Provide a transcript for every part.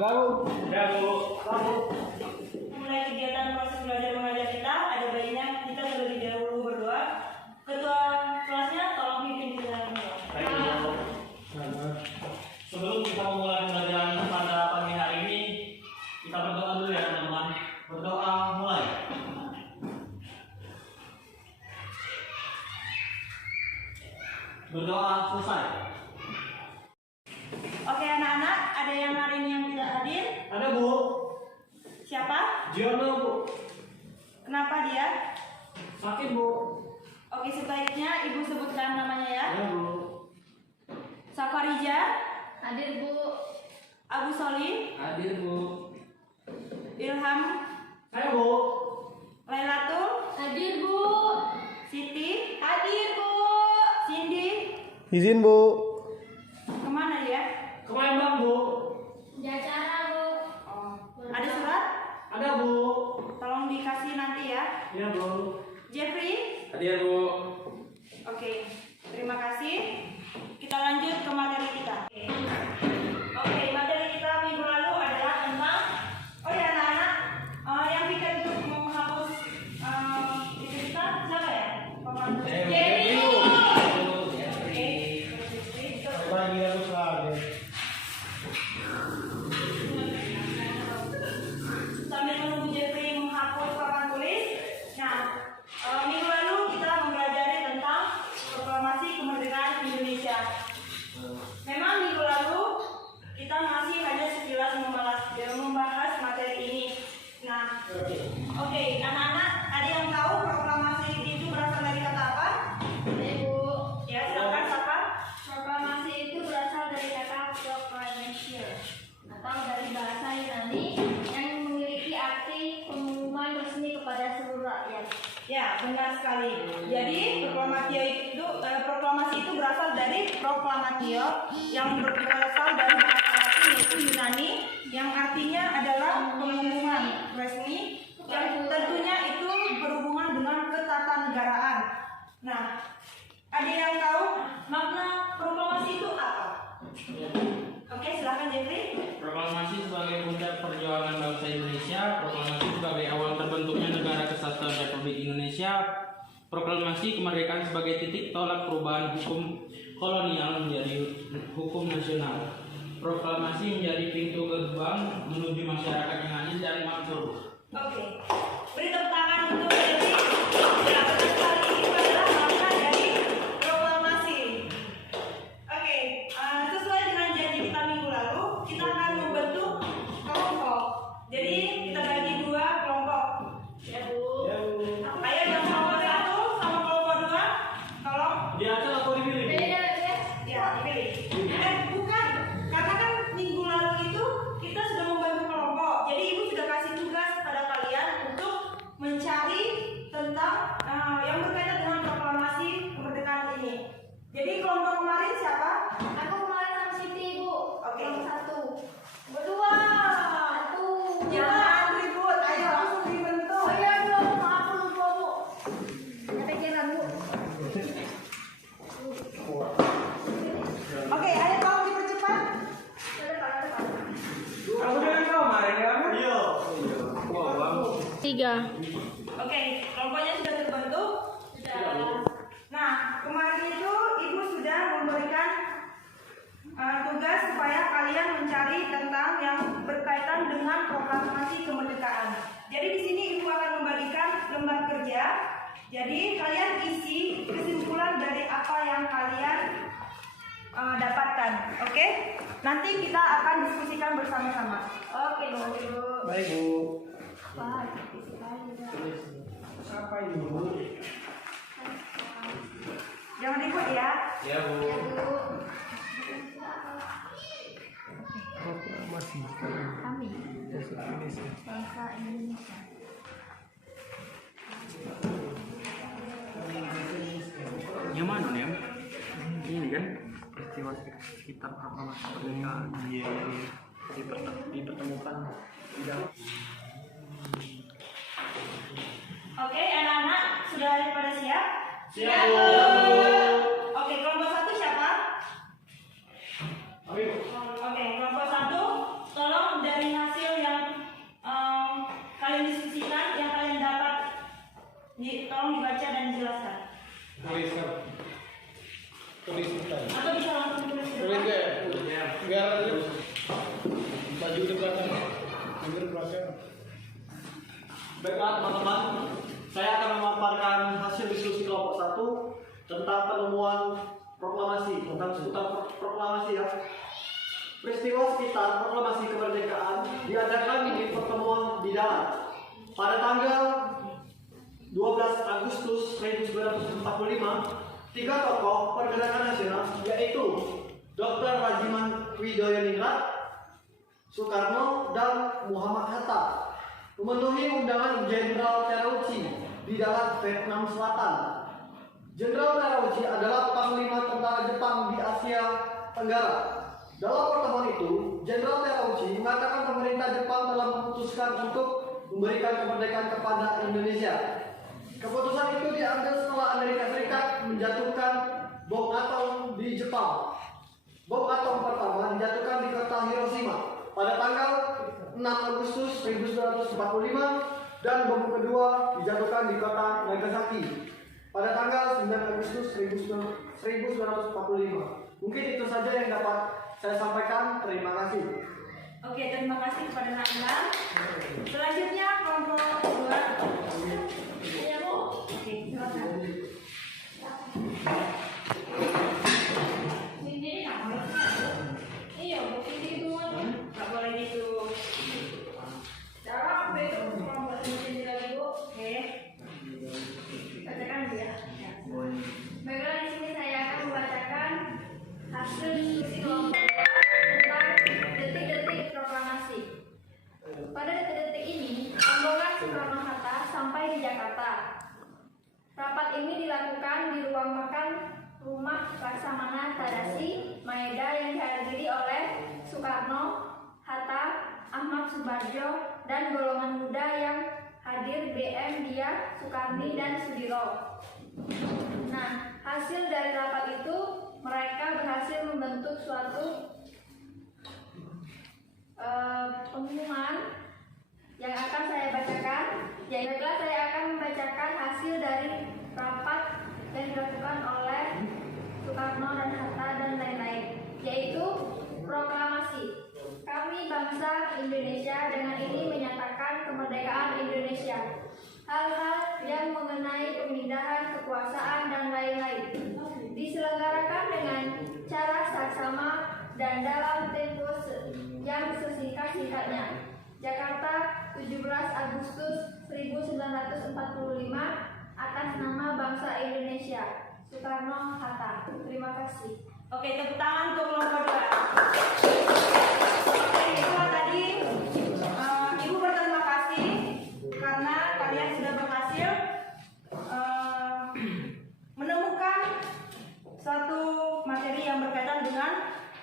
Udah, Bu. Mulai kegiatan proses belajar mengajar kita, ada baiknya kita terlebih dahulu berdoa. Ketua kelasnya tolong pimpin kita berdoa. Baik, Bu. Sebelum kita memulai pembelajaran pada pagi hari ini, kita berdoa dulu ya teman-teman. Berdoa mulai. Berdoa selesai. Oke anak-anak, ada yang hari ini yang tidak hadir? Ada, Bu. Siapa? Giono, Bu. Kenapa dia? Sakit, Bu. Oke, sebaiknya ibu sebutkan namanya ya. Ya, Bu. Safarija, Hadir, Bu. Abu Soli, Hadir, Bu. Ilham, Saya, Bu. Lailatul, Hadir, Bu. Siti, Hadir, Bu. Cindy. Izin Bu. Kemana dia? Ke Palembang, Bu. Di acara, Bu. Oh, ada surat? Ada, Bu. Tolong dikasih nanti ya. Ya, Bu. Jeffrey. Hadir, Bu. Oke, terima kasih. Kita lanjut ke materi kita. Oke, materi kita minggu lalu adalah tentang anak-anak yang pikir untuk menghapus itu kita siapa ya? Paman. Jadi, Bu. Oke. Pagi harus lagi. Sambil menunggu Jeffrey menghapus papan tulis. Nah, minggu lalu kita mempelajari tentang proklamasi kemerdekaan Indonesia. Memang minggu lalu kita masih hanya sekilas membahas materi ini. Nah, oke, anak-anak, ada yang tahu proklamasi itu berasal dari kata apa? Bu. Ya, silakan siapa? Proklamasi itu berasal dari kata proclamation atau dari bahasa Yunani yang memiliki arti pengumuman resmi kepada seluruh rakyat. Ya, benar sekali. Jadi proklamasi itu berasal dari proklamatio yang berasal dari bahasa Latin yaitu Yunani yang artinya adalah pengumuman resmi yang tentunya itu berhubungan dengan ketatanegaraan. Nah, ada yang tahu makna proklamasi itu apa? Oke, silakan Jeffrey. Proklamasi sebagai puncak perjuangan bangsa Indonesia, proklamasi sebagai awal terbentuknya Negara Kesatuan Republik Indonesia, proklamasi kemerdekaan sebagai titik tolak perubahan hukum kolonial menjadi hukum nasional. Proklamasi menjadi pintu gerbang menuju masyarakat yang adil dan makmur. Oke, beri tepuk tangan untuk Jeffrey. Ya, benar sekali itu adalah makna dari proklamasi. Oke, sesuai dengan janji kita minggu lalu, kita akan membentuk kelompok. Jadi kita bagi dua kelompok. Ya, Bu. Ayo yang kelompok satu sama kelompok dua, tolong. Diacak atau dipilih, Bu? Beda, ya. Ya, dipilih. Bukan, karena kan minggu lalu itu kita sudah membantu kelompok. Jadi ibu sudah kasih tugas pada kalian untuk mencari tentang yang berkaitan dengan proklamasi kemerdekaan ini. Jadi kelompok kemarin siapa? Aku kemarin sama Siti, Bu. Oke. Yang satu. Berdua. Satu. Jangan ribut, ayo langsung dibentuk. Oh iya, Bu. Maaf, Bu. Lupa, Bu. Kepikiran, Bu. Oke, ayo tolong dipercepat. Aku udah tahu kemarin ya. Iya. Tiga. Oke, kelompoknya sudah terbentuk. Nah, kemarin itu ibu sudah memberikan tugas supaya kalian mencari tentang yang berkaitan dengan proklamasi kemerdekaan. Jadi di sini ibu akan membagikan lembar kerja. Jadi kalian isi kesimpulan dari apa yang kalian dapatkan. Oke? Nanti kita akan diskusikan bersama-sama. Oke, Bu. Baik Bu. Pak. Apa ini Bu? Jangan ribut ya. Ya, Bu. Ya, Bu. Proklamasi Kami. Indonesia. Bangsa Indonesia. Yang mana nih? Ini kan peristiwa sekitar proklamasi kemerdekaan. Iya. Dipertemukan di dalam. Oke, anak-anak sudah pada siap? Siap, Bu. Oke, kelompok satu siapa? Ayo. Oke, kelompok satu, tolong dari Maju ke belakang. Maju ke belakang. Baiklah teman-teman, saya akan memaparkan hasil diskusi kelompok 1 tentang penemuan proklamasi, tentang seputar proklamasi ya. Peristiwa sekitar proklamasi kemerdekaan diadakan di pertemuan di Dalat pada tanggal 12 Agustus 1945. 3 tokoh pergerakan nasional yaitu Dr. Rajiman Widoyoningrat, Soekarno, dan Muhammad Hatta memenuhi undangan Jenderal Terauchi di Dalat, Vietnam Selatan. Jenderal Terauchi adalah panglima tentara Jepang di Asia Tenggara. Dalam pertemuan itu, Jenderal Terauchi mengatakan pemerintah Jepang telah memutuskan untuk memberikan kemerdekaan kepada Indonesia. Keputusan itu diambil setelah Amerika Serikat menjatuhkan bom atom di Jepang. Bom atom pertama dijatuhkan di kota Hiroshima pada tanggal 6 Agustus 1945 dan bom kedua dijatuhkan di kota Nagasaki pada tanggal 9 Agustus 1945. Mungkin itu saja yang dapat saya sampaikan. Terima kasih. Oke, terima kasih kepada Nak. Selanjutnya kelompok 2. Oke, silakan. Sini nggak iya, bukti itu Nggak boleh gitu. cara apa itu kelompok sini lagi bu? Oke. Bacakan ya. Baiklah, di sini saya akan membacakan hasil diskusi kelompok tentang detik-detik proklamasi. Pada detik-detik ini, rombongan Soekarno-Hatta sampai di Jakarta. Rapat ini dilakukan di ruang makan Rumah Laksamana Tadashi Maeda yang dihadiri oleh Soekarno, Hatta, Ahmad Subarjo, dan golongan muda yang hadir BM, Dia, Sukarni, dan Sudiro. Nah, hasil dari rapat itu mereka berhasil membentuk suatu pengumuman yang akan saya bacakan. Baiklah, saya akan membacakan hasil dari rapat yang dilakukan oleh Soekarno dan Hatta dan lain-lain, yaitu proklamasi. Kami bangsa Indonesia dengan ini menyatakan kemerdekaan Indonesia. Hal-hal yang mengenai pemindahan kekuasaan dan lain-lain diselenggarakan dengan cara saksama dan dalam tempo yang sesingkat-singkatnya. Jakarta, 17 Agustus 1945, atas nama bangsa Indonesia. Soekarno, Hatta. Terima kasih. Oke, tepuk tangan untuk kelompok 2. Oke, itulah tadi. Ibu berterima kasih karena kalian sudah berhasil menemukan suatu materi yang berkaitan dengan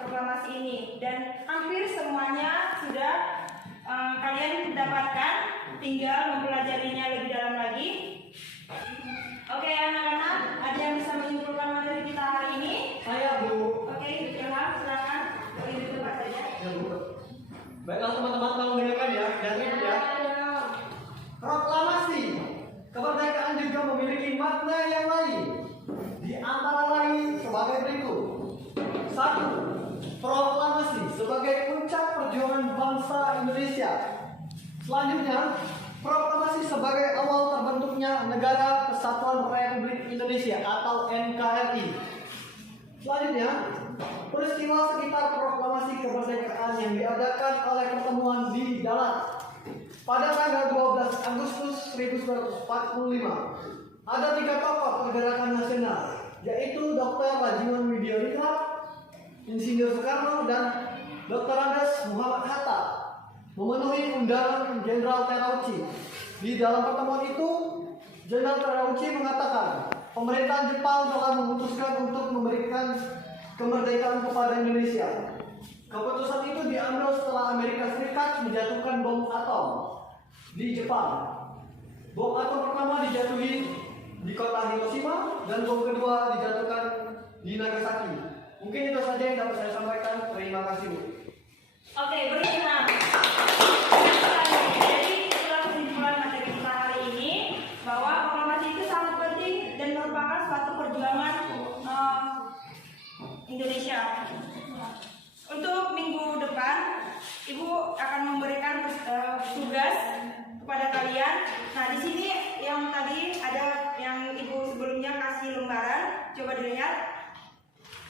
proklamasi ini, dan hampir semuanya sudah kalian dapatkan, tinggal mempelajarinya lebih dalam lagi. Oke anak-anak, ada yang bisa menyimpulkan materi kita hari ini? Saya Bu. Oke, Ilham, silakan. Boleh dibuka saja. Ya Bu. Baiklah teman-teman, tolong dengarkan ya. Dengarkan ya. Proklamasi kemerdekaan juga memiliki makna yang lain. Di antara lain sebagai berikut. 1. Proklamasi sebagai puncak perjuangan bangsa Indonesia. Selanjutnya, proklamasi sebagai awal terbentuknya Negara Kesatuan Republik Indonesia atau NKRI. Selanjutnya, peristiwa sekitar proklamasi kemerdekaan yang diadakan oleh pertemuan di Dalat pada tanggal 12 Agustus 1945. Ada 3 tokoh pergerakan nasional, yaitu Dr. Rajiman Widoyoningrat, Insinyur Soekarno, dan Dr. Andes Muhammad Hatta memenuhi undangan Jenderal Terauchi. Di dalam pertemuan itu, Jenderal Terauchi mengatakan pemerintahan Jepang telah memutuskan untuk memberikan kemerdekaan kepada Indonesia. Keputusan itu diambil setelah Amerika Serikat menjatuhkan bom atom di Jepang. Bom atom pertama dijatuhi di kota Hiroshima dan bom kedua dijatuhkan di Nagasaki. Mungkin itu saja yang dapat saya sampaikan. Terima kasih. Oke, berikutnya. Jadi itulah kesimpulan materi kita hari ini, bahwa proklamasi itu sangat penting dan merupakan suatu perjuangan Indonesia. Untuk minggu depan, Ibu akan tugas kepada kalian. Nah, di sini yang tadi ada yang Ibu sebelumnya kasih lembaran, coba dilihat.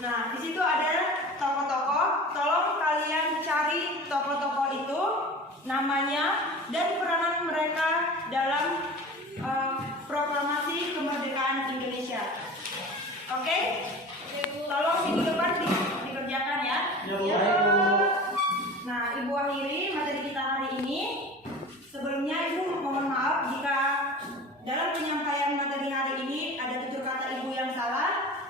Nah, di situ ada tokoh-tokoh. Tolong kalian cari tokoh-tokoh itu, namanya dan peranan mereka dalam proklamasi kemerdekaan Indonesia. Oke? Tolong minggu depan dikerjakan ya. Nah, Ibu akhiri materi kita hari ini. Sebelumnya Ibu mohon maaf jika dalam penyampaian materi hari ini ada tutur kata Ibu yang salah.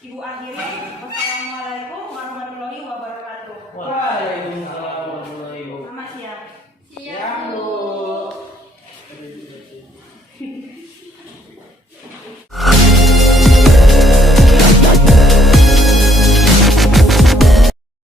Ibu akhiri. Wassalamualaikum warahmatullahi wabarakatuh.